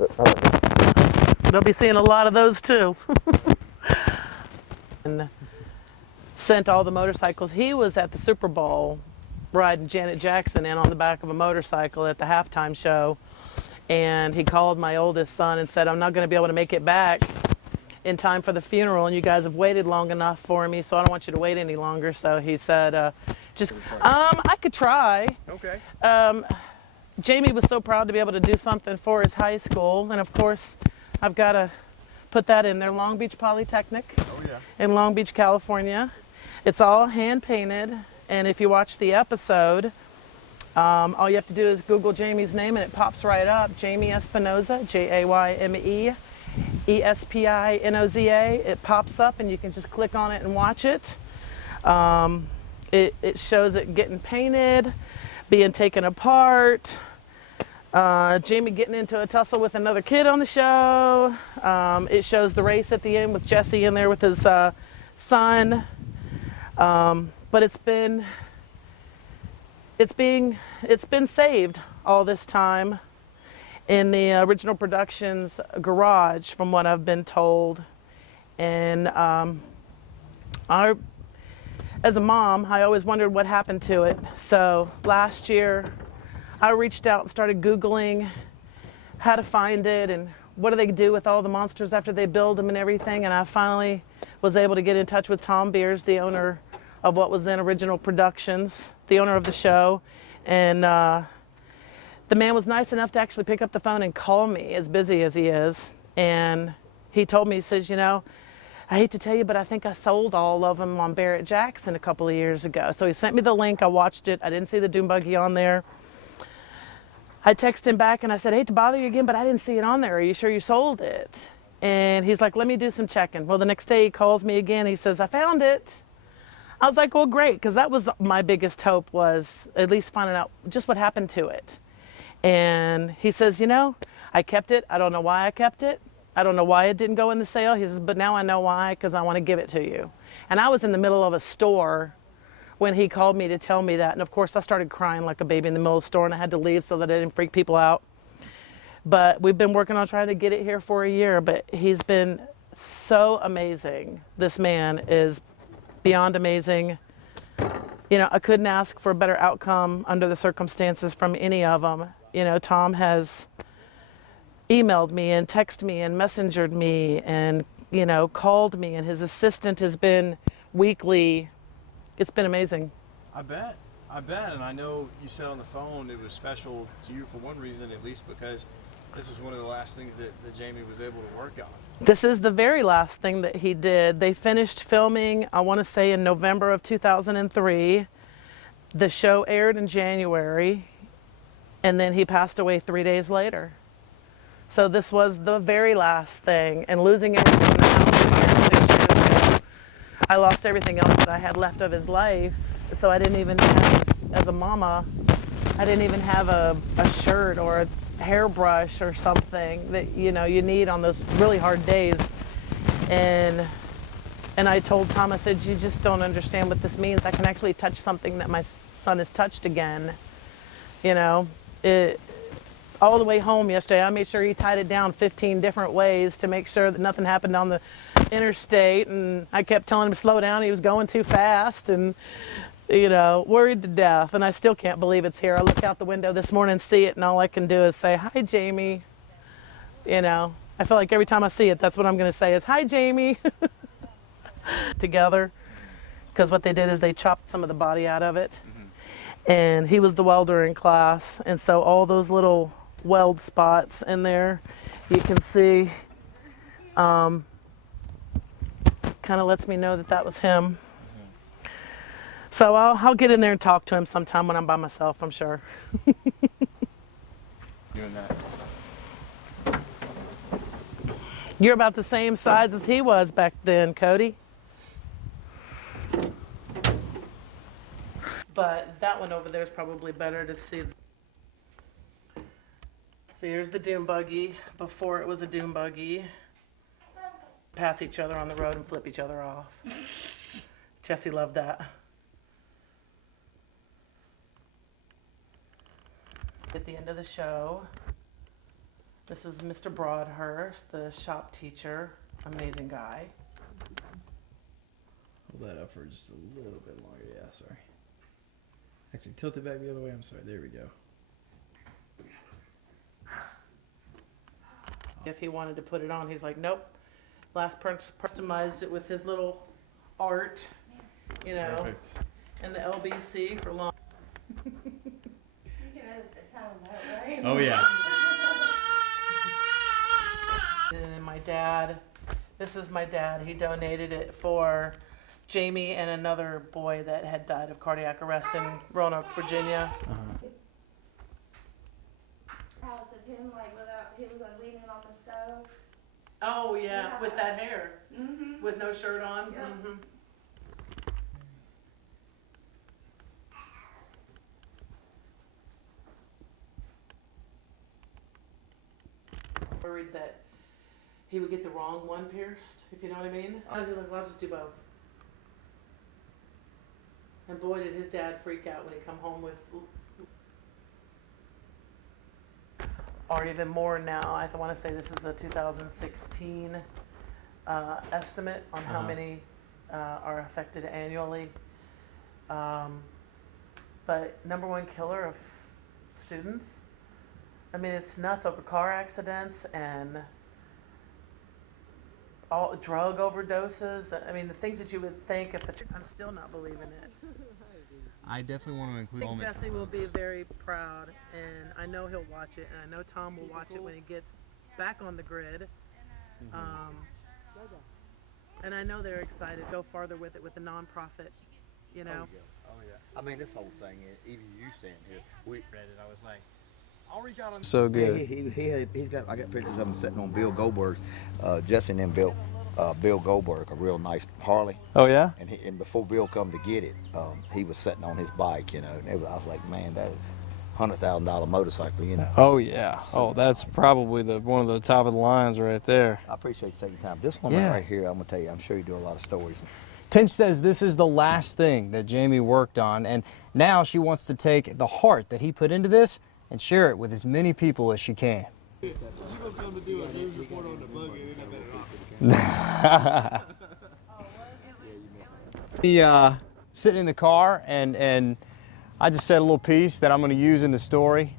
That's it. I like it. They'll be seeing a lot of those too. And sent all the motorcycles. He was at the Super Bowl riding Janet Jackson in on the back of a motorcycle at the halftime show. And he called my oldest son and said, I'm not going to be able to make it back in time for the funeral, and you guys have waited long enough for me, so I don't want you to wait any longer. So he said, I could try. Okay. Jamie was so proud to be able to do something for his high school, and of course, I've got to put that in there. Long Beach Polytechnic in Long Beach, California. It's all hand painted, and if you watch the episode, all you have to do is Google Jamie's name and it pops right up. Jamie Espinoza, Jayme Espinoza. It pops up and you can just click on it and watch it. It shows it getting painted, being taken apart, Jamie getting into a tussle with another kid on the show. It shows the race at the end with Jesse in there with his son. But it's been saved all this time in the original productions garage, from what I've been told. And as a mom, I always wondered what happened to it. So last year, I reached out and started Googling how to find it and what do they do with all the monsters after they build them and everything. And I finally was able to get in touch with Tom Beers, the owner of what was then Original Productions, the owner of the show. And the man was nice enough to actually pick up the phone and call me, as busy as he is. And he told me, he says, you know, I hate to tell you, but I think I sold all of them on Barrett-Jackson a couple of years ago. So he sent me the link. I watched it. I didn't see the Dune Buggy on there. I texted him back and I said, I hate to bother you again, but I didn't see it on there. Are you sure you sold it? And he's like, let me do some checking. Well, the next day he calls me again. He says, I found it. I was like, well, great, because that was my biggest hope, was at least finding out just what happened to it. And he says, you know, I kept it. I don't know why I kept it. I don't know why it didn't go in the sale. He says, but now I know why, because I want to give it to you. And I was in the middle of a store when he called me to tell me that. And of course, I started crying like a baby in the middle of the store, and I had to leave so that I didn't freak people out. But we've been working on trying to get it here for a year, but he's been so amazing. This man is beyond amazing. You know, I couldn't ask for a better outcome under the circumstances from any of them. You know, Tom has emailed me and texted me and messengered me and, you know, called me, and his assistant has been weekly. It's been amazing. I bet. And I know you said on the phone it was special to you for one reason, at least because this was one of the last things that Jamie was able to work on. This is the very last thing that he did. They finished filming, I want to say, in November of 2003. The show aired in January, and then he passed away 3 days later. So this was the very last thing, and losing everything in the house again 6 years ago, I lost everything else that I had left of his life. So I didn't even have, as a mama, I didn't even have a shirt or a hairbrush or something that, you know, you need on those really hard days. And I told Tom, I said, you just don't understand what this means. I can actually touch something that my son has touched again. You know, all the way home yesterday, I made sure he tied it down 15 different ways to make sure that nothing happened on the interstate. And I kept telling him to slow down. He was going too fast and, you know, worried to death. And I still can't believe it's here. I look out the window this morning and see it, and all I can do is say, hi, Jamie. You know, I feel like every time I see it, that's what I'm going to say is, hi, Jamie. Together, because what they did is they chopped some of the body out of it. And he was the welder in class, and so all those little weld spots in there, you can see, kind of lets me know that that was him. So I'll get in there and talk to him sometime when I'm by myself, I'm sure. Doing that. You're about the same size as he was back then, Cody. But that one over there is probably better to see. So here's the Dune Buggy before it was a Dune Buggy. Pass each other on the road and flip each other off. Jesse loved that. At the end of the show, This is Mr. Broadhurst, the shop teacher. Amazing guy. Hold that up for just a little bit longer. Yeah, sorry. Actually, tilt it back the other way. I'm sorry. There we go. If he wanted to put it on, he's like, nope. Last customized it with his little art, you know, Perfect. and the LBC for long. You can edit the sound out, right? Oh, yeah. And then my dad, this is my dad. He donated it for Jamie and another boy that had died of cardiac arrest in Roanoke, Virginia. House of him, like, without, he was like leaning on the stove. Oh yeah, with that hair, Mm-hmm. with no shirt on. Yeah. Mhm. Worried that he would get the wrong one pierced, if you know what I mean. I was like, well, I'll just do both. And boy, did his dad freak out when he come home with, or even more now. I want to say this is a 2016 estimate on how many are affected annually. But number one killer of students. I mean, it's nuts over car accidents and all drug overdoses. I mean, the things that you would think if the. I'm still not believing it. I definitely want to I include. think Jesse will be very proud, and I know he'll watch it, and I know Tom will watch it when he gets back on the grid. And I know they're excited to go farther with it with the nonprofit, you know. Oh yeah. I mean, this whole thing, even you standing here, we. Read it. I was like, I'll reach out on. So Yeah, good. he's got. I got pictures of him sitting on Bill Goldberg's. Jesse and them built Bill Goldberg a real nice Harley, Oh, yeah? and before Bill come to get it, he was sitting on his bike, you know. And I was like, man, that is $100,000 motorcycle, you know. Oh, yeah. Oh, that's probably one of the top of the lines right there. I appreciate you taking time. This woman Yeah. right here, I'm gonna tell you, I'm sure you do a lot of stories. Tinch says this is the last thing that Jamie worked on, and now she wants to take the heart that he put into this and share it with as many people as she can. He sitting in the car, and I just said a little piece that I'm going to use in the story.